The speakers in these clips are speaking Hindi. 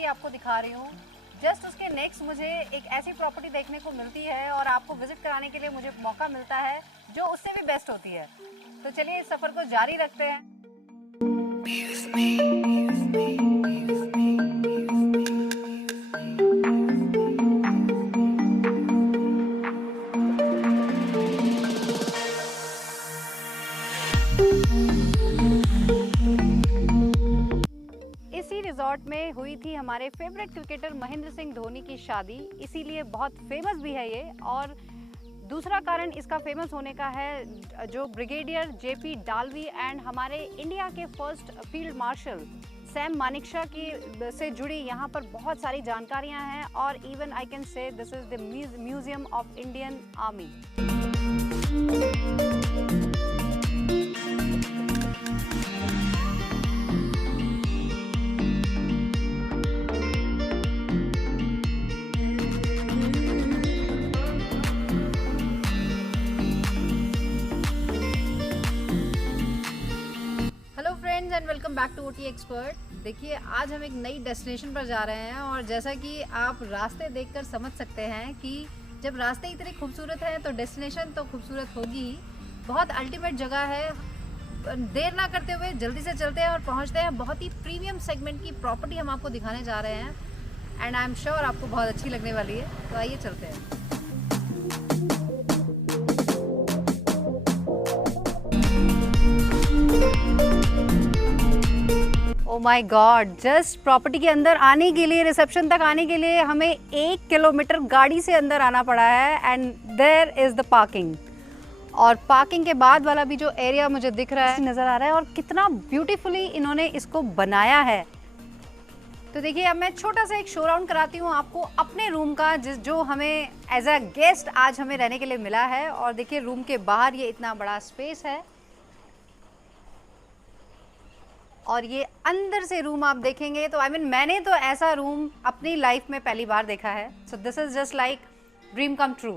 प्रॉपर्टी आपको दिखा रही हूँ। जस्ट उसके नेक्स्ट मुझे एक ऐसी प्रॉपर्टी देखने को मिलती है और आपको विजिट कराने के लिए मुझे मौका मिलता है जो उससे भी बेस्ट होती है। तो चलिए इस सफर को जारी रखते हैं। इसी रिजॉर्ट में हुई थी हमारे फेवरेट क्रिकेटर महेंद्र सिंह धोनी की शादी, इसीलिए बहुत फेमस भी है ये। और दूसरा कारण इसका फेमस होने का है जो ब्रिगेडियर जेपी डालवी एंड हमारे इंडिया के first field marshal Sam Manekshaw की से जुड़ी यहाँ पर बहुत सारी जानकारियाँ हैं। और even I can say this is the museum of Indian army. And welcome back to OT expert. देखिए आज हम एक नई डेस्टिनेशन पर जा रहे हैं और जैसा कि आप रास्ते देखकर समझ सकते हैं कि जब रास्ते इतने खूबसूरत हैं तो डेस्टिनेशन तो खूबसूरत होगी ही। बहुत अल्टीमेट जगह है। देर ना करते हुए जल्दी से चलते हैं और पहुंचते हैं। बहुत ही प्रीमियम सेगमेंट की प्रॉपर्टी हम आपको दिखाने जा रहे हैं एंड आई एम श्योर आपको बहुत अच्छी लगने वाली है। तो आइए चलते हैं। ओ माई गॉड, जस्ट प्रॉपर्टी के अंदर आने के लिए, रिसेप्शन तक आने के लिए हमें 1 किलोमीटर गाड़ी से अंदर आना पड़ा है and there is the parking. और पार्किंग के बाद वाला भी जो एरिया मुझे दिख रहा है, नज़र आ रहा है और कितना ब्यूटीफुली इन्होंने इसको बनाया है। तो देखिए अब मैं छोटा सा एक शो राउंड कराती हूँ आपको अपने रूम का, जो हमें एज अ गेस्ट आज हमें रहने के लिए मिला है। और देखिए रूम के बाहर ये इतना बड़ा स्पेस है और ये अंदर से रूम आप देखेंगे तो मैंने तो ऐसा रूम अपनी लाइफ में पहली बार देखा है। So this is just like dream come true.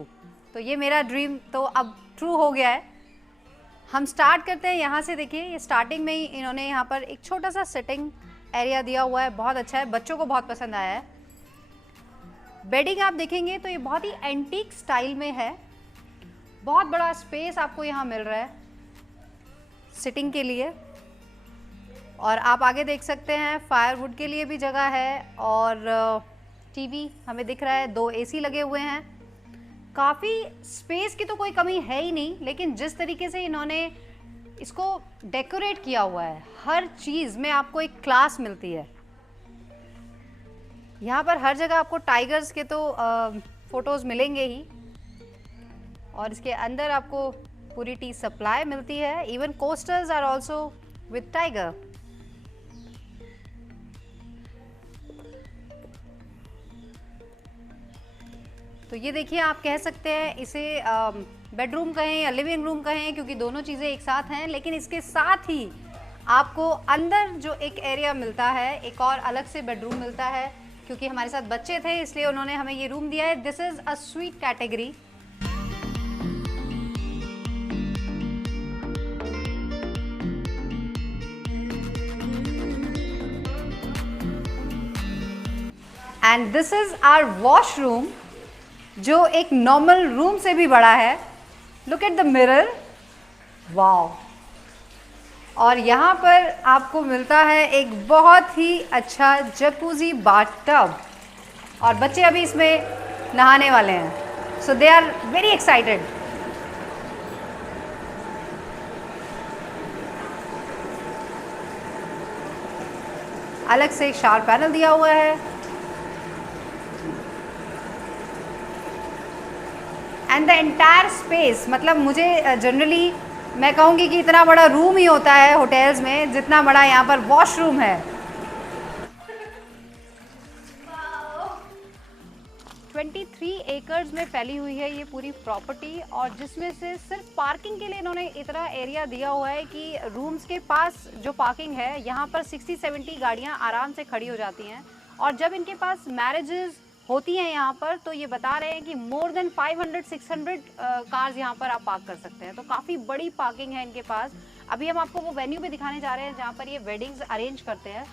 तो ये मेरा ड्रीम तो अब ट्रू हो गया है। हम स्टार्ट करते हैं यहाँ से। देखिए ये स्टार्टिंग में ही इन्होंने यहाँ पर एक छोटा सा सिटिंग एरिया दिया हुआ है, बहुत अच्छा है, बच्चों को बहुत पसंद आया है। बेडिंग आप देखेंगे तो ये बहुत ही एंटीक स्टाइल में है। बहुत बड़ा स्पेस आपको यहाँ मिल रहा है सिटिंग के लिए। और आप आगे देख सकते हैं फायरवुड के लिए भी जगह है और टीवी हमें दिख रहा है, 2 एसी लगे हुए हैं। काफ़ी स्पेस की तो कोई कमी है ही नहीं, लेकिन जिस तरीके से इन्होंने इसको डेकोरेट किया हुआ है, हर चीज़ में आपको एक क्लास मिलती है। यहाँ पर हर जगह आपको टाइगर्स के तो फोटोज़ मिलेंगे ही और इसके अंदर आपको पूरी टी सप्लाई मिलती है। Even coasters are also with tiger. तो ये देखिए आप कह सकते हैं इसे बेडरूम कहें या लिविंग रूम कहें, क्योंकि दोनों चीज़ें एक साथ हैं। लेकिन इसके साथ ही आपको अंदर जो एक एरिया मिलता है, एक और अलग से बेडरूम मिलता है। क्योंकि हमारे साथ बच्चे थे इसलिए उन्होंने हमें ये रूम दिया है। This is a suite category. And this is our washroom जो एक नॉर्मल रूम से भी बड़ा है। Look at the mirror, wow. और यहाँ पर आपको मिलता है एक बहुत ही अच्छा जकूजी बाथटब और बच्चे अभी इसमें नहाने वाले हैं। सो दे आर वेरी एक्साइटेड। अलग से एक शावर पैनल दिया हुआ है एंड द एंटायर स्पेस, मतलब मुझे जनरली मैं कहूँगी कि इतना बड़ा रूम ही होता है होटल्स में जितना बड़ा यहाँ पर वॉशरूम है। 23 एकर्स में फैली हुई है ये पूरी प्रॉपर्टी और जिसमें से सिर्फ पार्किंग के लिए इन्होंने इतना एरिया दिया हुआ है कि रूम्स के पास जो पार्किंग है यहाँ पर 60-70 गाड़ियाँ आराम से खड़ी हो जाती हैं। और जब इनके पास मैरिजेस होती हैं यहाँ पर तो ये बता रहे हैं कि मोर देन 500-600 कार्स यहाँ पर आप पार्क कर सकते हैं। तो काफ़ी बड़ी पार्किंग है इनके पास। अभी हम आपको वो वेन्यू भी दिखाने जा रहे हैं जहाँ पर ये वेडिंग्स अरेंज करते हैं।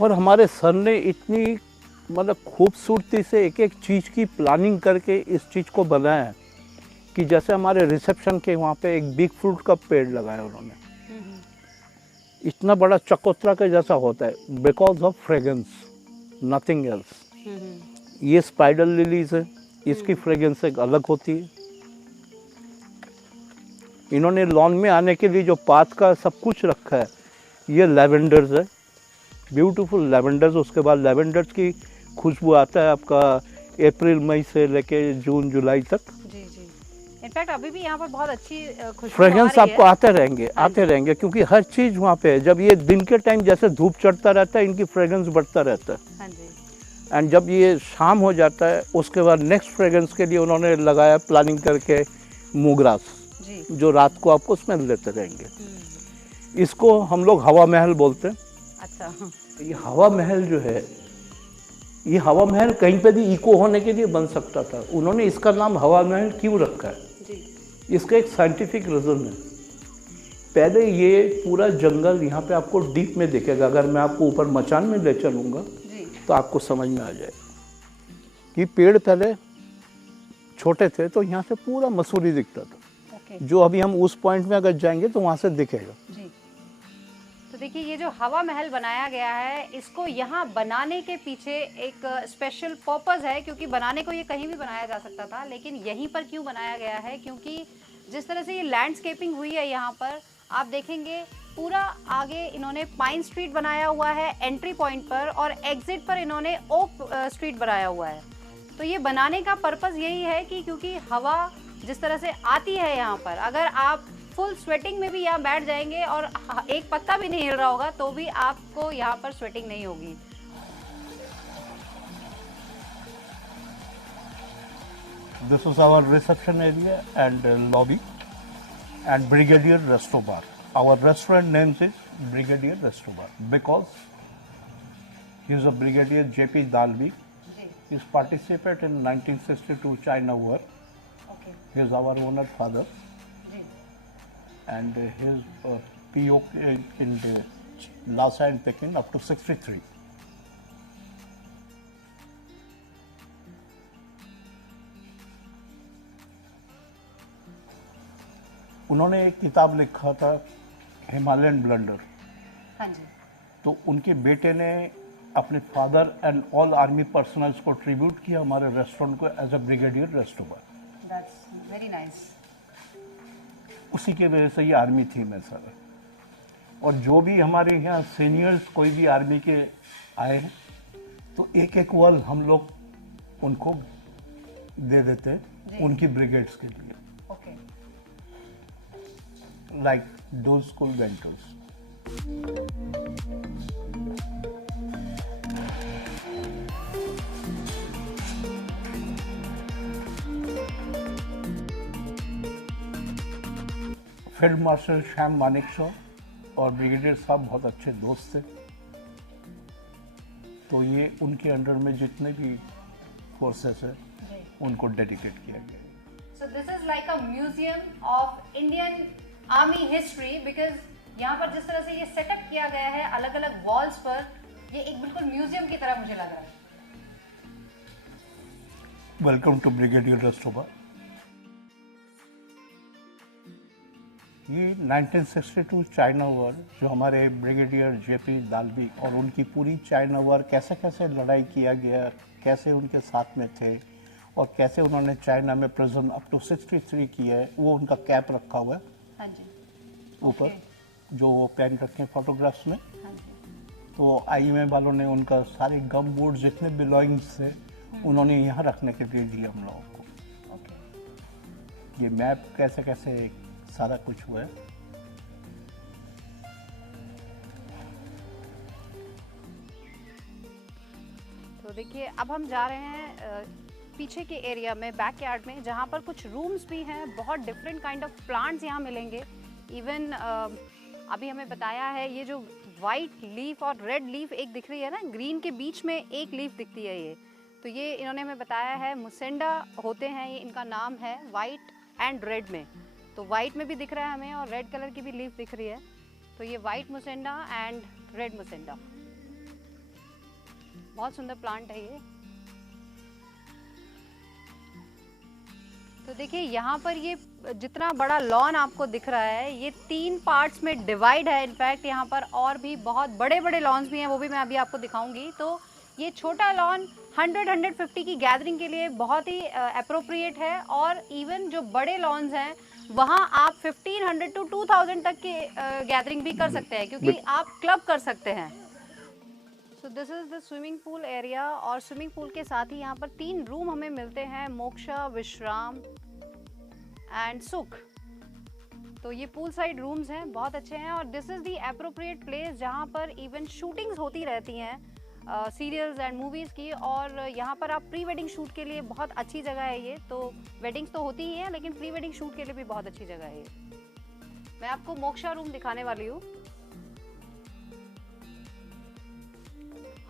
और हमारे सर ने इतनी मतलब खूबसूरती से एक एक चीज़ की प्लानिंग करके इस चीज़ को बनाया है कि जैसे हमारे रिसेप्शन के वहाँ पे एक बिग फ्रूट का पेड़ लगाया उन्होंने, इतना बड़ा चकोतरा के जैसा होता है because of fragrance, nothing else. ये स्पाइडर लिलीज है, इसकी फ्रेगरेंस एक अलग होती है। इन्होंने लॉन में आने के लिए जो पाथ का सब कुछ रखा है, ये लेवेंडर्स है, ब्यूटीफुल लेवेंडर्स। उसके बाद लेवेंडर्स की खुशबू आता है आपका अप्रैल मई से लेके जून जुलाई तक। जी जी, इनफैक्ट अभी भी यहाँ पर बहुत अच्छी खुशबू फ्रेगरेंस आ रही आपको है। आते रहेंगे क्योंकि हर चीज़ वहाँ पे है। जब ये दिन के टाइम जैसे धूप चढ़ता रहता है, इनकी फ्रेगरेंस बढ़ता रहता है। हाँ जी। एंड जब ये शाम हो जाता है, उसके बाद नेक्स्ट फ्रेगरेंस के लिए उन्होंने लगाया प्लानिंग करके मोगरास, जो रात को आपको स्मेल देते रहेंगे। इसको हम लोग हवा महल बोलते हैं। अच्छा। ये हवा महल जो है, ये हवा महल कहीं पे भी इको होने के लिए बन सकता था। उन्होंने इसका नाम हवा महल क्यों रखा है, इसका एक साइंटिफिक रीज़न है। पहले ये पूरा जंगल यहाँ पे आपको डीप में दिखेगा। अगर मैं आपको ऊपर मचान में ले चलूँगा तो आपको समझ में आ जाएगा कि पेड़ पहले छोटे थे तो यहाँ से पूरा मसूरी दिखता था। जो अभी हम उस पॉइंट में अगर जाएंगे तो वहाँ से दिखेगा। तो देखिए, ये जो हवा महल बनाया गया है, इसको यहाँ बनाने के पीछे एक स्पेशल पर्पस है, क्योंकि बनाने को ये कहीं भी बनाया जा सकता था, लेकिन यहीं पर क्यों बनाया गया है, क्योंकि जिस तरह से ये लैंडस्केपिंग हुई है यहाँ पर, आप देखेंगे पूरा आगे इन्होंने पाइन स्ट्रीट बनाया हुआ है एंट्री पॉइंट पर, और एग्जिट पर इन्होंने ओक स्ट्रीट बनाया हुआ है। तो ये बनाने का पर्पस यही है कि क्योंकि हवा जिस तरह से आती है यहाँ पर, अगर आप फुल स्वेटिंग में भी यहाँ बैठ जाएंगे और एक पत्ता भी नहीं हिल रहा होगा तो भी आपको यहाँ पर स्वेटिंग नहीं होगी। This is our reception area and lobby and Brigadier Resto Bar. Our restaurant name is Brigadier Resto Bar because he is a Brigadier J.P. Dalvi. He participated in 1962 China War. Okay. He is our owner father. And his PO in the Lhasa and Peking up to 63. उन्होंने एक किताब लिखा था हिमालयन ब्लंडर। हाँ जी। तो उनके बेटे ने अपने father and all army personnels को ट्रिब्यूट किया हमारे रेस्टोरेंट को as a brigadier resto bar. That's very nice. उसी के वजह से ये आर्मी थीम है सर। और जो भी हमारे यहाँ सीनियर्स कोई भी आर्मी के आए हैं तो एक एक वॉल हम लोग उनको दे देते हैं उनकी ब्रिगेड्स के लिए। ओके। लाइक दो स्कूल वेंटर्स। फील्ड मार्शल श्याम मानेकशॉ और ब्रिगेडियर साहब बहुत अच्छे दोस्त थे। तो ये उनके अंडर में जितने भी फोर्सेस है उनको डेडिकेट किया गया। So this is like a museum of Indian army history, because यहाँ पर जिस तरह से ये सेटअप किया गया है अलग अलग वॉल्स पर, ये एक बिल्कुल म्यूजियम की तरह मुझे लग रहा है। Welcome to brigadier resto bar. ये 1962 चाइना वॉर, जो हमारे ब्रिगेडियर जेपी दालवी और उनकी पूरी चाइना वॉर कैसे कैसे लड़ाई किया गया, कैसे उनके साथ में थे और कैसे उन्होंने चाइना में प्रिजन अप टू 63 किया है, वो उनका कैप रखा हुआ है। हाँ जी। ऊपर जो वो पेन रखे हैं फोटोग्राफ्स में। हाँ जी। तो आईएमए वालों ने उनका सारे गम बोर्ड जितने बिलोइंग्स थे उन्होंने यहाँ रखने के लिए दिए हम लोगों को। ओके। ये मैप कैसे कैसे सारा कुछ हुआ है। तो देखिए, अब हम जा रहे हैं पीछे के एरिया में, बैक यार्ड में, जहाँ पर कुछ रूम्स भी हैं। बहुत डिफरेंट काइंड ऑफ प्लांट्स यहाँ मिलेंगे। इवन अभी हमें बताया है ये जो वाइट लीफ और रेड लीफ एक दिख रही है ना, ग्रीन के बीच में एक लीफ दिखती है ये, तो ये इन्होंने हमें बताया है मुसेंडा होते हैं, ये इनका नाम है, वाइट एंड रेड में। तो वाइट में भी दिख रहा है हमें और रेड कलर की भी लीफ दिख रही है। तो ये वाइट मुसेंडा एंड रेड मुसेंडा। बहुत सुंदर प्लांट है ये। तो देखिए यहाँ पर ये जितना बड़ा लॉन आपको दिख रहा है ये 3 पार्ट्स में डिवाइड है। इनफैक्ट यहाँ पर और भी बहुत बड़े बड़े लॉन्स भी हैं, वो भी मैं अभी आपको दिखाऊंगी। तो ये छोटा लॉन 100-150 की गैदरिंग के लिए बहुत ही अप्रोप्रिएट है, और इवन जो बड़े लॉन्स हैं वहाँ आप 1500 to 2000 तक की गैदरिंग भी कर सकते हैं, क्योंकि आप क्लब कर सकते हैं। So this is the swimming pool area, और स्विमिंग पूल के साथ ही यहाँ पर 3 रूम हमें मिलते हैं, मोक्षा, विश्राम एंड सुख। तो ये पूल साइड रूम्स हैं, बहुत अच्छे हैं। और this is the appropriate place जहाँ पर इवन शूटिंग्स होती रहती हैं सीरियल्स एंड मूवीज़ की, और यहाँ पर आप प्री वेडिंग शूट के लिए बहुत अच्छी जगह है ये। तो वेडिंग्स तो होती ही हैं, लेकिन प्री वेडिंग शूट के लिए भी बहुत अच्छी जगह है ये। मैं आपको मोक्षा रूम दिखाने वाली हूँ।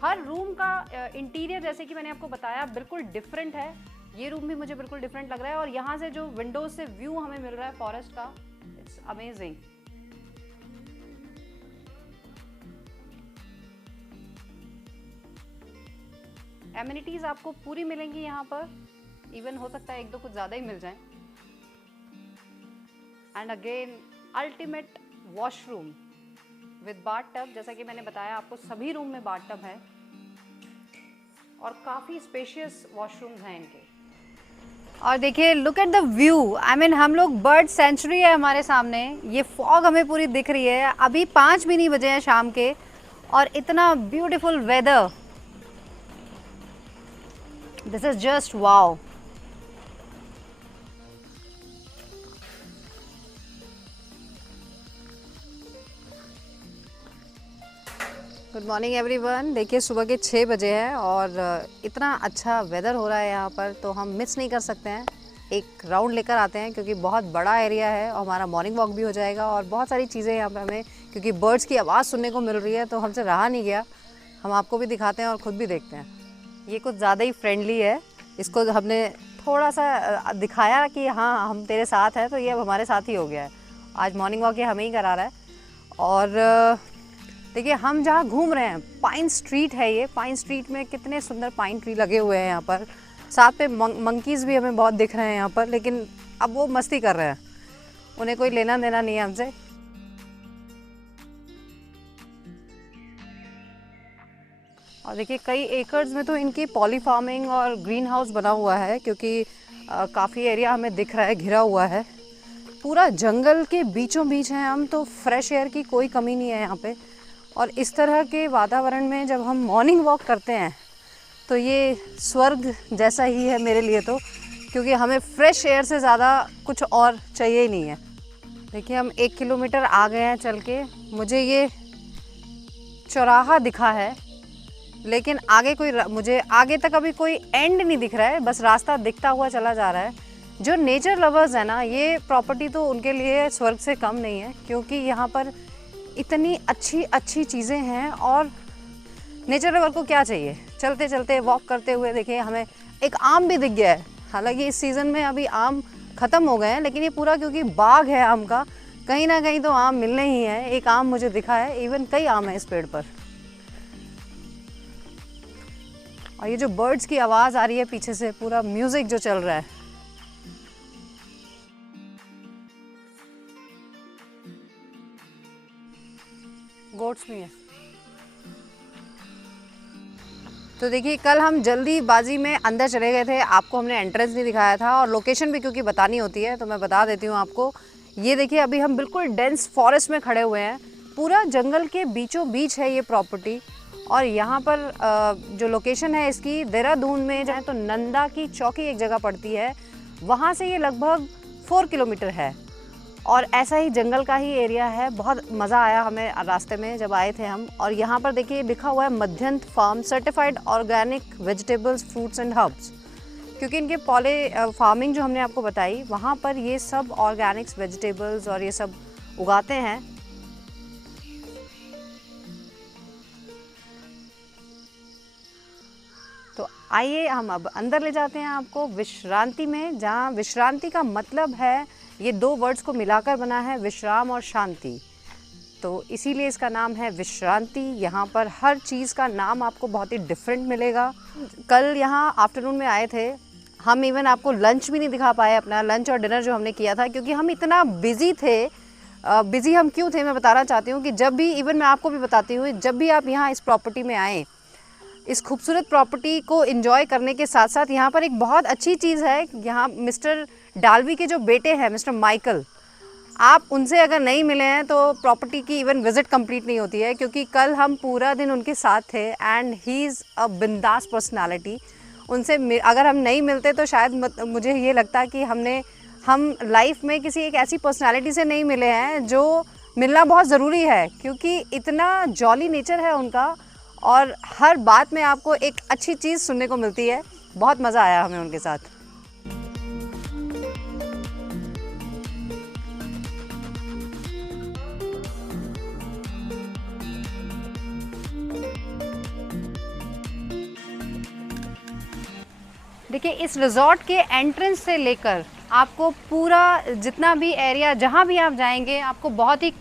हर रूम का इंटीरियर जैसे कि मैंने आपको बताया बिल्कुल डिफरेंट है। ये रूम भी मुझे बिल्कुल डिफरेंट लग रहा है, और यहाँ से जो विंडोज से व्यू हमें मिल रहा है फॉरेस्ट का, इट्स अमेजिंग। एमिनिटीज आपको पूरी मिलेंगी यहाँ पर, इवन हो सकता है 1-2 कुछ ज़्यादा ही मिल जाएं। And again ultimate washroom with bath tub. जैसा कि मैंने बताया आपको सभी रूम में बाथ टब है, और काफ़ी स्पेशियस वॉशरूम्स हैं इनके। और देखिए look at the view, I mean हम लोग बर्ड सेंचुरी है हमारे सामने। ये फॉग हमें पूरी दिख रही है। अभी 5 भी नहीं बजे हैं शाम के, और इतना beautiful weather. This is just wow. Good morning everyone. देखिए सुबह के 6 बजे हैं, और इतना अच्छा वेदर हो रहा है यहाँ पर, तो हम मिस नहीं कर सकते हैं। एक राउंड लेकर आते हैं, क्योंकि बहुत बड़ा एरिया है और हमारा मॉर्निंग वॉक भी हो जाएगा, और बहुत सारी चीज़ें यहाँ पे हमें, क्योंकि बर्ड्स की आवाज़ सुनने को मिल रही है, तो हमसे रहा नहीं गया। हम आपको भी दिखाते हैं और ख़ुद भी देखते हैं। ये कुछ ज़्यादा ही फ्रेंडली है, इसको हमने थोड़ा सा दिखाया कि हाँ हम तेरे साथ हैं, तो ये अब हमारे साथ ही हो गया है। आज मॉर्निंग वॉक ये हमें ही करा रहा है। और देखिए हम जहाँ घूम रहे हैं, पाइन स्ट्रीट है ये। पाइन स्ट्रीट में कितने सुंदर पाइन ट्री लगे हुए हैं यहाँ पर। साथ पे मंकीज़ भी हमें बहुत दिख रहे हैं यहाँ पर, लेकिन अब वो मस्ती कर रहे हैं, उन्हें कोई लेना देना नहीं है हमसे। और देखिए कई एकर्स में तो इनकी पॉली फार्मिंग और ग्रीन हाउस बना हुआ है, क्योंकि काफ़ी एरिया हमें दिख रहा है घिरा हुआ है। पूरा जंगल के बीचों बीच हैं हम, तो फ्रेश एयर की कोई कमी नहीं है यहाँ पे। और इस तरह के वातावरण में जब हम मॉर्निंग वॉक करते हैं, तो ये स्वर्ग जैसा ही है मेरे लिए तो, क्योंकि हमें फ्रेश एयर से ज़्यादा कुछ और चाहिए ही नहीं है। देखिए हम 1 किलोमीटर आ गए हैं चल के। मुझे ये चौराहा दिखा है, लेकिन आगे मुझे आगे तक अभी कोई एंड नहीं दिख रहा है, बस रास्ता दिखता हुआ चला जा रहा है। जो नेचर लवर्स है ना, ये प्रॉपर्टी तो उनके लिए स्वर्ग से कम नहीं है, क्योंकि यहाँ पर इतनी अच्छी अच्छी चीज़ें हैं। और नेचर लवर को क्या चाहिए, चलते चलते वॉक करते हुए देखिए हमें एक आम भी दिख गया है। हालांकि इस सीज़न में अभी आम ख़त्म हो गए हैं, लेकिन ये पूरा क्योंकि बाग है आम का, कहीं ना कहीं तो आम मिलने ही है। एक आम मुझे दिखा है, इवन कई आम हैं इस पेड़ पर। और ये जो बर्ड्स की आवाज़ आ रही है पीछे से, पूरा म्यूज़िक जो चल रहा है। गोट्स भी है। तो देखिए कल हम जल्दीबाजी में अंदर चले गए थे, आपको हमने एंट्रेंस नहीं दिखाया था, और लोकेशन भी क्योंकि बतानी होती है तो मैं बता देती हूँ आपको। ये देखिए अभी हम बिल्कुल डेंस फॉरेस्ट में खड़े हुए हैं, पूरा जंगल के बीचों बीच है ये प्रॉपर्टी। और यहाँ पर जो लोकेशन है इसकी, देहरादून में जाए तो नंदा की चौकी एक जगह पड़ती है, वहाँ से ये लगभग 4 किलोमीटर है। और ऐसा ही जंगल का ही एरिया है। बहुत मज़ा आया हमें रास्ते में जब आए थे हम। और यहाँ पर देखिए लिखा हुआ है Madhyant farm certified organic vegetables fruits and herbs, क्योंकि इनके पॉली फार्मिंग जो हमने आपको बताई, वहाँ पर ये सब ऑर्गेनिक्स वेजिटेबल्स और ये सब उगाते हैं। तो आइए हम अब अंदर ले जाते हैं आपको विश्रांति में, जहाँ विश्रांति का मतलब है, ये 2 वर्ड्स को मिलाकर बना है, विश्राम और शांति। तो इसीलिए इसका नाम है विश्रांति। यहाँ पर हर चीज़ का नाम आपको बहुत ही डिफरेंट मिलेगा। कल यहाँ आफ्टरनून में आए थे हम, इवन आपको लंच भी नहीं दिखा पाए, अपना लंच और डिनर जो हमने किया था, क्योंकि हम इतना बिजी थे। बिजी हम क्यों थे मैं बताना चाहती हूँ कि जब भी, इवन मैं आपको भी बताती हूँ, जब भी आप यहाँ इस प्रॉपर्टी में आएँ, इस खूबसूरत प्रॉपर्टी को एंजॉय करने के साथ साथ यहाँ पर एक बहुत अच्छी चीज़ है। यहाँ मिस्टर डालवी के जो बेटे हैं मिस्टर माइकल, आप उनसे अगर नहीं मिले हैं तो प्रॉपर्टी की इवन विज़िट कंप्लीट नहीं होती है, क्योंकि कल हम पूरा दिन उनके साथ थे एंड ही इज़ अ बिंदास पर्सनालिटी। उनसे अगर हम नहीं मिलते तो शायद मुझे ये लगता कि हम लाइफ में किसी एक ऐसी पर्सनालिटी से नहीं मिले हैं जो मिलना बहुत ज़रूरी है, क्योंकि इतना जॉली नेचर है उनका और हर बात में आपको एक अच्छी चीज़ सुनने को मिलती है। बहुत मज़ा आया हमें उनके साथ। देखिए, इस रिजॉर्ट के एंट्रेंस से लेकर आपको पूरा जितना भी एरिया, जहाँ भी आप जाएंगे, आपको बहुत ही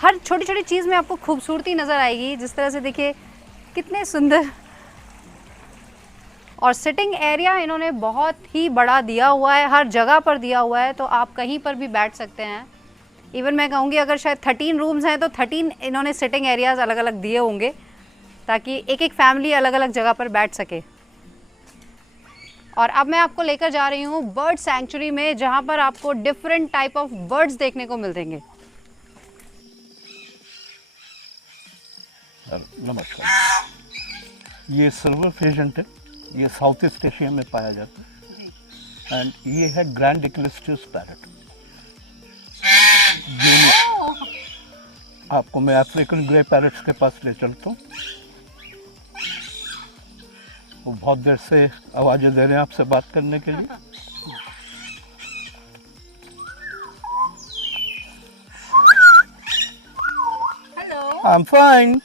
हर छोटी छोटी चीज़ में आपको खूबसूरती नज़र आएगी। जिस तरह से देखिए कितने सुंदर, और सिटिंग एरिया इन्होंने बहुत ही बड़ा दिया हुआ है, हर जगह पर दिया हुआ है, तो आप कहीं पर भी बैठ सकते हैं। इवन मैं कहूँगी अगर शायद 13 रूम्स हैं तो 13 इन्होंने सिटिंग एरियाज़ अलग अलग दिए होंगे, ताकि एक एक फैमिली अलग अलग जगह पर बैठ सके। और अब मैं आपको लेकर जा रही हूँ बर्ड सैंक्चुरी में, जहाँ पर आपको डिफरेंट टाइप ऑफ बर्ड्स देखने को मिलेंगे। नमस्कार, ये सिल्वर फेजेंट है, ये साउथ ईस्ट एशिया में पाया जाता है एंड ये है ग्रैंड इक्लिस्टियस पैरेट। आपको मैं अफ्रीकन ग्रे पैरेट्स के पास ले चलता हूँ। वो बहुत देर से आवाजें दे रहे हैं आपसे बात करने के लिए। Hello, I am fine.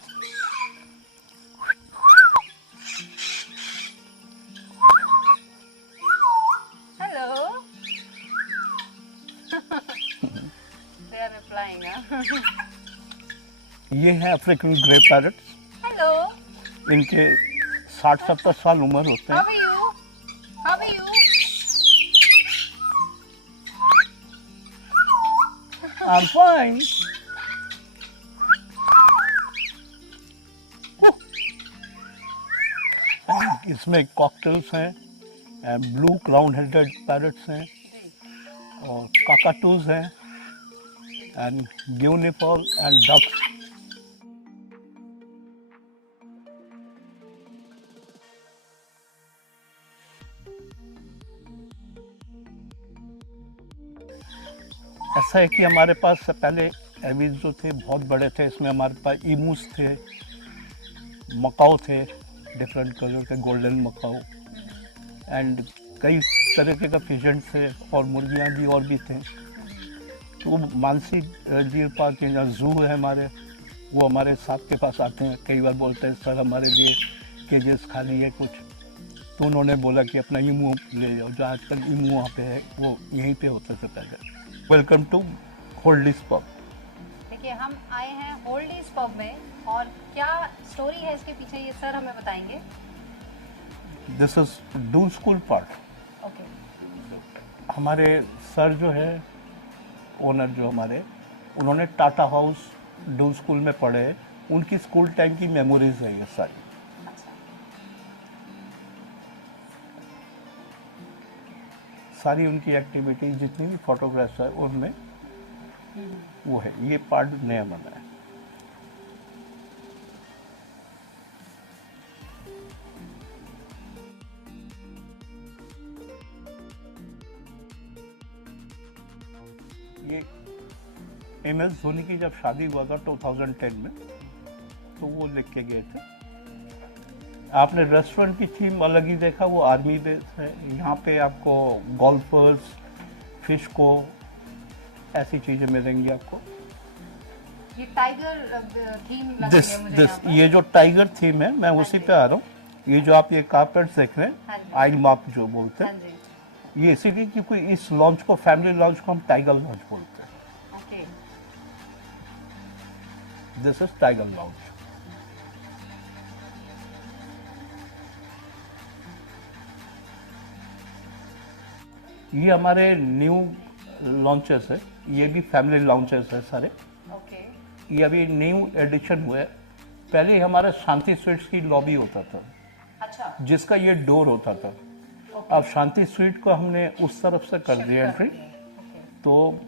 ये है अफ्रीकन ग्रे पैरेट्स। हेलो, इनके 60-70 साल उम्र होते हैं। How are you? I'm fine. इसमें कॉकटेल्स हैं, ब्लू क्राउन हेडेड पैरेट्स हैं और काकाटूज हैं एंड यूनिफॉल एंड डक्स। ऐसा है कि हमारे पास पहले एवीज जो थे बहुत बड़े थे। इसमें हमारे पास इमूस थे, मकाओ थे, डिफरेंट कलर के गोल्डन मकाओ एंड कई तरीके का फिजेंट थे और मुर्गियाँ भी और भी थे। तो मानसी डियर पार्क के जहाँ जू है हमारे, वो हमारे साथ के पास आते हैं। कई बार बोलते हैं सर हमारे लिए केजेस खाली है कुछ, तो उन्होंने बोला कि अपना ईमू ले जाओ। जो आजकल ईमू वहाँ पे है वो यहीं पे होते थे पहले। वेलकम टू होल्डीज पब। देखिए, हम आए हैं होल्डीज पब में, और क्या स्टोरी है इसके पीछे ये सर हमें बताएंगे। This is do school park. Okay. हमारे सर जो है ओनर जो हमारे, उन्होंने टाटा हाउस डू स्कूल में पढ़े हैं। उनकी स्कूल टाइम की मेमोरीज है ये सारी। सारी उनकी एक्टिविटीज जितनी भी फोटोग्राफ्स है उनमें वो है। ये पार्ट नया बना है। ये MS धोनी की जब शादी हुआ था 2010 में, तो वो लिख के गए थे। आपने रेस्टोरेंट की थीम अलग ही देखा, वो आर्मी बेस है। यहाँ पे आपको गोल्फर्स, फिश को, ऐसी चीजें मिलेंगी आपको। ये टाइगर थीम लग रही है मुझे यहाँ पर। ये जो टाइगर थीम है, मैं उसी पे आ रहा हूँ। ये जो आप ये कारपेट देख रहे हैं, आई मार्क जो बोलते हैं, ये इसीलिए क्योंकि इस लॉन्च को, फैमिली लॉन्च को हम टाइगर लॉन्च बोलते हैं। This is tiger lounge. ये हमारे न्यू लॉन्चेस है, ये भी फैमिली लॉन्चेस है सारे। ओके। ये अभी न्यू एडिशन हुआ है। पहले हमारा शांति स्वीट्स की लॉबी होता था, अच्छा, जिसका ये डोर होता था। अब शांति स्वीट को हमने उस तरफ से कर दिया एंट्री। तो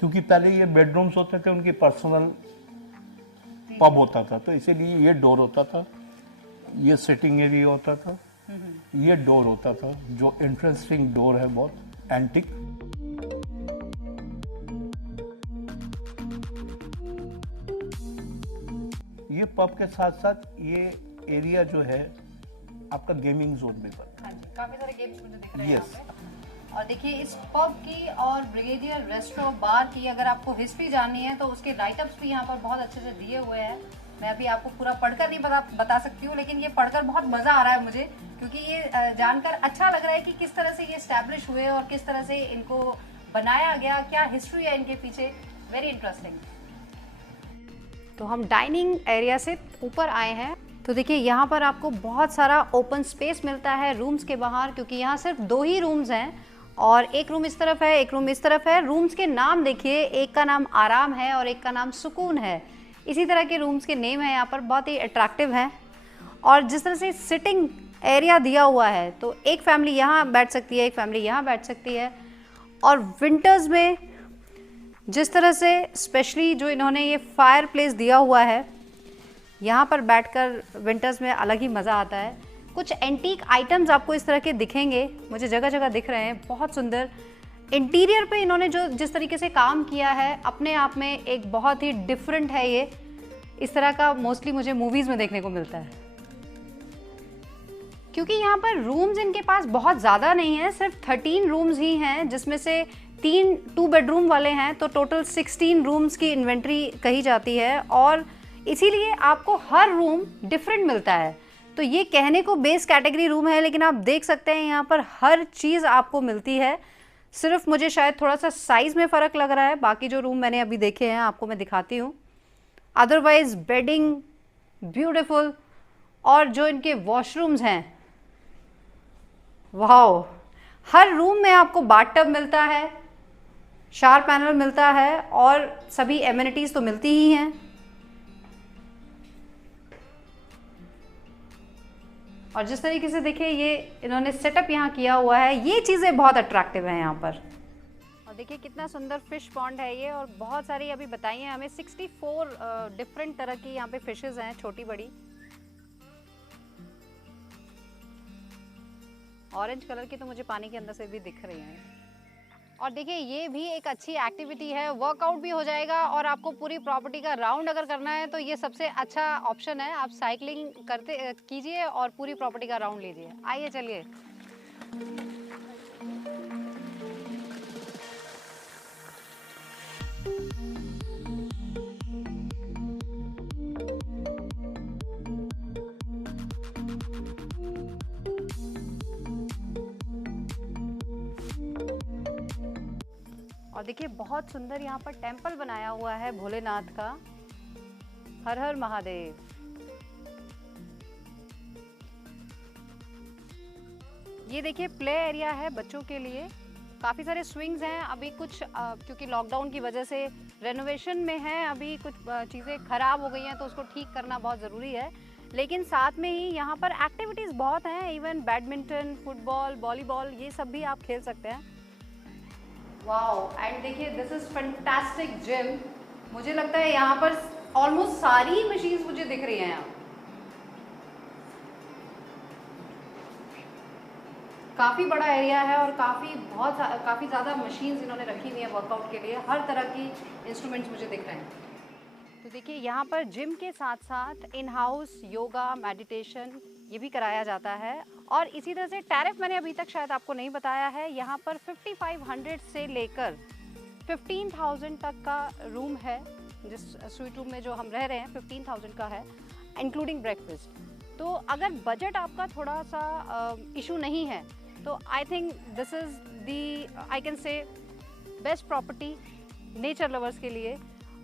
क्योंकि पहले ये बेडरूम्स होते थे, उनकी पर्सनल पब होता था, तो इसीलिए ये डोर होता था, ये सिटिंग एरिया होता था, ये डोर होता था, जो इंटरेस्टिंग डोर है, बहुत एंटिक। ये पब के साथ साथ ये एरिया जो है आपका गेमिंग जोन भी बना। हाँ जी, काफी सारे गेम्स मुझे दिख रहे हैं Yes. यहाँ पे। और देखिए इस पब की और ब्रिगेडियर रेस्टोरेंट बार की अगर आपको हिस्ट्री जाननी है तो उसके राइटअप्स भी यहाँ पर बहुत अच्छे से दिए हुए हैं। मैं अभी आपको पूरा पढ़कर नहीं बता सकती हूँ, लेकिन ये पढ़कर बहुत मजा आ रहा है मुझे, क्योंकि ये जानकर अच्छा लग रहा है कि किस तरह से ये एस्टैब्लिश हुए और किस तरह से इनको बनाया गया, क्या हिस्ट्री है इनके पीछे। Very interesting. तो हम डाइनिंग एरिया से ऊपर आए हैं, तो देखिए यहाँ पर आपको बहुत सारा ओपन स्पेस मिलता है रूम्स के बाहर, क्योंकि यहाँ सिर्फ 2 ही रूम्स हैं और एक रूम इस तरफ है, एक रूम इस तरफ है। रूम्स के नाम देखिए, एक का नाम आराम है और एक का नाम सुकून है। इसी तरह के रूम्स के नेम है यहाँ पर, बहुत ही अट्रैक्टिव हैं। और जिस तरह से सिटिंग एरिया दिया हुआ है, तो एक फैमिली यहाँ बैठ सकती है, एक फैमिली यहाँ बैठ सकती है। और विंटर्स में जिस तरह से स्पेशली जो इन्होंने ये फायर प्लेस दिया हुआ है, यहाँ पर बैठकर विंटर्स में अलग ही मज़ा आता है। कुछ एंटीक आइटम्स आपको इस तरह के दिखेंगे, मुझे जगह जगह दिख रहे हैं, बहुत सुंदर। इंटीरियर पे इन्होंने जो जिस तरीके से काम किया है, अपने आप में एक बहुत ही डिफरेंट है। ये इस तरह का मोस्टली मुझे मूवीज़ में देखने को मिलता है, क्योंकि यहाँ पर रूम्स इनके पास बहुत ज़्यादा नहीं है, सिर्फ 13 रूम्स ही हैं, जिसमें से 3 2 बेडरूम वाले हैं, तो टोटल 16 रूम्स की इन्वेंट्री कही जाती है। और इसीलिए आपको हर रूम डिफरेंट मिलता है। तो ये कहने को बेस कैटेगरी रूम है, लेकिन आप देख सकते हैं यहाँ पर हर चीज़ आपको मिलती है। सिर्फ मुझे शायद थोड़ा सा साइज़ में फ़र्क लग रहा है, बाकी जो रूम मैंने अभी देखे हैं आपको मैं दिखाती हूँ। अदरवाइज बेडिंग ब्यूटीफुल, और जो इनके वॉशरूम्स हैं, वाओ, हर रूम में आपको बाथटब मिलता है, शावर पैनल मिलता है और सभी एमिनिटीज़ तो मिलती ही हैं। और जिस तरीके से देखिए ये इन्होंने सेटअप यहाँ किया हुआ है, ये चीज़ें बहुत अट्रैक्टिव हैं यहाँ पर। और देखिए कितना सुंदर फिश पॉन्ड है ये, और बहुत सारी अभी बताई हैं हमें, 64 डिफरेंट तरह की यहाँ पे फिशेस हैं, छोटी बड़ी। ऑरेंज कलर की तो मुझे पानी के अंदर से भी दिख रही हैं। और देखिए ये भी एक अच्छी एक्टिविटी है, वर्कआउट भी हो जाएगा और आपको पूरी प्रॉपर्टी का राउंड अगर करना है तो ये सबसे अच्छा ऑप्शन है। आप साइकिलिंग करते कीजिए और पूरी प्रॉपर्टी का राउंड लीजिए। आइए चलिए। और देखिए बहुत सुंदर यहाँ पर टेम्पल बनाया हुआ है भोलेनाथ का। हर हर महादेव। ये देखिए प्ले एरिया है बच्चों के लिए, काफ़ी सारे स्विंग्स हैं। अभी कुछ क्योंकि लॉकडाउन की वजह से रेनोवेशन में है, अभी कुछ चीज़ें ख़राब हो गई हैं तो उसको ठीक करना बहुत ज़रूरी है। लेकिन साथ में ही यहाँ पर एक्टिविटीज़ बहुत हैं, इवन बैडमिंटन, फुटबॉल, वॉलीबॉल, ये सब भी आप खेल सकते हैं। वाओ, एंड देखिए दिस इज़ फैंटास्टिक जिम। मुझे लगता है यहाँ पर ऑलमोस्ट सारी मशीन्स मुझे दिख रही हैं यहाँ। काफ़ी बड़ा एरिया है और काफ़ी ज़्यादा मशीन्स इन्होंने रखी हुई है वर्कआउट के लिए। हर तरह की इंस्ट्रूमेंट्स मुझे दिख रहे हैं। तो देखिए यहाँ पर जिम के साथ साथ इन हाउस योगा, मेडिटेशन ये भी कराया जाता है। और इसी तरह से टैरिफ मैंने अभी तक शायद आपको नहीं बताया है, यहाँ पर 5500 से लेकर 15,000 तक का रूम है। जिस स्वीट रूम में जो हम रह रहे हैं 15,000 का है, इंक्लूडिंग ब्रेकफास्ट। तो अगर बजट आपका थोड़ा सा इशू नहीं है तो I think this is the I can से बेस्ट प्रॉपर्टी नेचर लवर्स के लिए।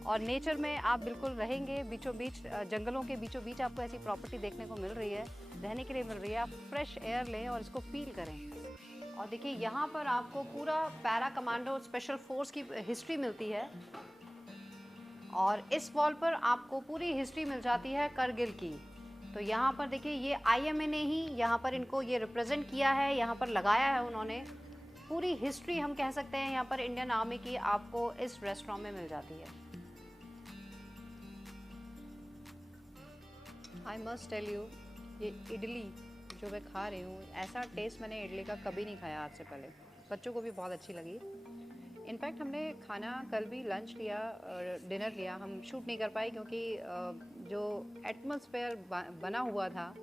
और नेचर में आप बिल्कुल रहेंगे, बीचों बीच जंगलों के बीचों बीच आपको ऐसी प्रॉपर्टी देखने को मिल रही है, रहने के लिए मिल रही है। आप फ्रेश एयर लें और इसको फील करें। और देखिए यहाँ पर आपको पूरा पैरा कमांडो स्पेशल फोर्स की हिस्ट्री मिलती है, और इस वॉल पर आपको पूरी हिस्ट्री मिल जाती है करगिल की। तो यहाँ पर देखिए ये IMA ने ही यहाँ पर इनको ये रिप्रेजेंट किया है, यहाँ पर लगाया है उन्होंने। पूरी हिस्ट्री हम कह सकते हैं यहाँ पर इंडियन आर्मी की आपको इस रेस्टोरेंट में मिल जाती है। आई मस्ट टेल यू, ये इडली जो मैं खा रही हूँ, ऐसा टेस्ट मैंने इडली का कभी नहीं खाया आज से पहले। बच्चों को भी बहुत अच्छी लगी। इनफैक्ट हमने खाना कल भी लंच लिया और डिनर लिया, हम शूट नहीं कर पाए क्योंकि जो एटमॉस्फेयर बना हुआ था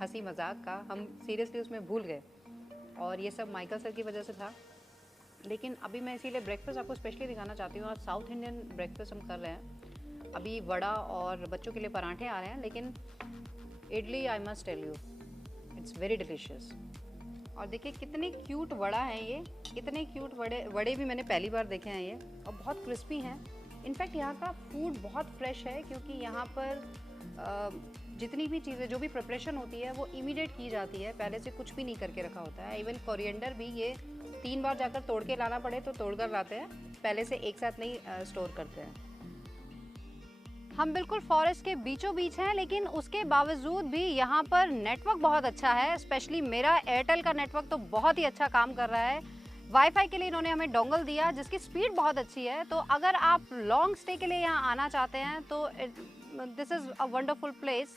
हंसी मजाक का, हम सीरियसली उसमें भूल गए, और ये सब माइकल सर की वजह से था। लेकिन अभी मैं इसीलिए ब्रेकफास्ट आपको स्पेशली दिखाना चाहती हूँ। आज साउथ इंडियन ब्रेकफास्ट हम कर रहे हैं। अभी वड़ा और बच्चों के लिए पराठे आ रहे हैं, लेकिन idli I must tell you it's very delicious. और देखिए कितने क्यूट वड़ा है ये, इतने क्यूट वड़े भी मैंने पहली बार देखे हैं ये, और बहुत क्रिस्पी हैं। इनफैक्ट यहाँ का फूड बहुत फ्रेश है, क्योंकि यहाँ पर जितनी भी चीज़ें जो भी प्रिपरेशन होती है वो इमीडिएट की जाती है, पहले से कुछ भी नहीं करके रखा होता है। इवन कोरिएंडर भी ये 3 बार जाकर तोड़ के लाना पड़े तो तोड़ कर लाते हैं, पहले से एक साथ नहीं स्टोर करते हैं। हम बिल्कुल फॉरेस्ट के बीचों बीच हैं, लेकिन उसके बावजूद भी यहाँ पर नेटवर्क बहुत अच्छा है। स्पेशली मेरा एयरटेल का नेटवर्क तो बहुत ही अच्छा काम कर रहा है। वाईफाई के लिए इन्होंने हमें डोंगल दिया जिसकी स्पीड बहुत अच्छी है। तो अगर आप लॉन्ग स्टे के लिए यहाँ आना चाहते हैं तो this is a wonderful place.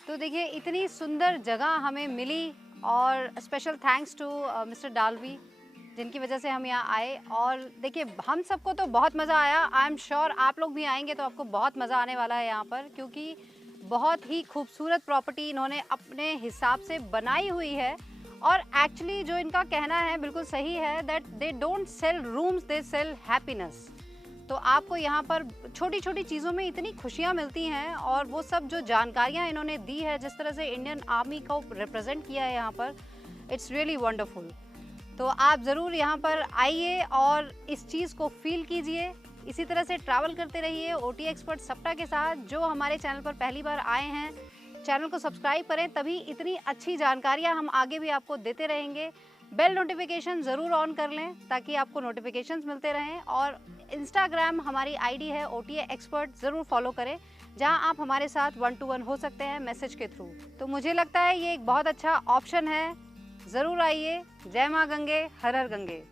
तो देखिए इतनी सुंदर जगह हमें मिली, और स्पेशल थैंक्स टू मिस्टर डालवी जिनकी वजह से हम यहाँ आए। और देखिए हम सबको तो बहुत मज़ा आया। आई एम श्योर आप लोग भी आएंगे तो आपको बहुत मज़ा आने वाला है यहाँ पर, क्योंकि बहुत ही खूबसूरत प्रॉपर्टी इन्होंने अपने हिसाब से बनाई हुई है। और एक्चुअली जो इनका कहना है बिल्कुल सही है, that they don't sell rooms, they sell happiness. तो आपको यहाँ पर छोटी छोटी चीज़ों में इतनी खुशियाँ मिलती हैं, और वो सब जो जानकारियाँ इन्होंने दी है, जिस तरह से इंडियन आर्मी को रिप्रेजेंट किया है यहाँ पर, इट्स रियली वंडरफुल। तो आप ज़रूर यहाँ पर आइए और इस चीज़ को फील कीजिए। इसी तरह से ट्रैवल करते रहिए OT एक्सपर्ट सप्टा के साथ। जो हमारे चैनल पर पहली बार आए हैं, चैनल को सब्सक्राइब करें, तभी इतनी अच्छी जानकारियाँ हम आगे भी आपको देते रहेंगे। बेल नोटिफिकेशन ज़रूर ऑन कर लें ताकि आपको नोटिफिकेशंस मिलते रहें। और इंस्टाग्राम हमारी ID है OTA एक्सपर्ट, ज़रूर फॉलो करें, जहां आप हमारे साथ 1-to-1 हो सकते हैं मैसेज के थ्रू। तो मुझे लगता है ये एक बहुत अच्छा ऑप्शन है, ज़रूर आइए। जय माँ गंगे, हर हर गंगे।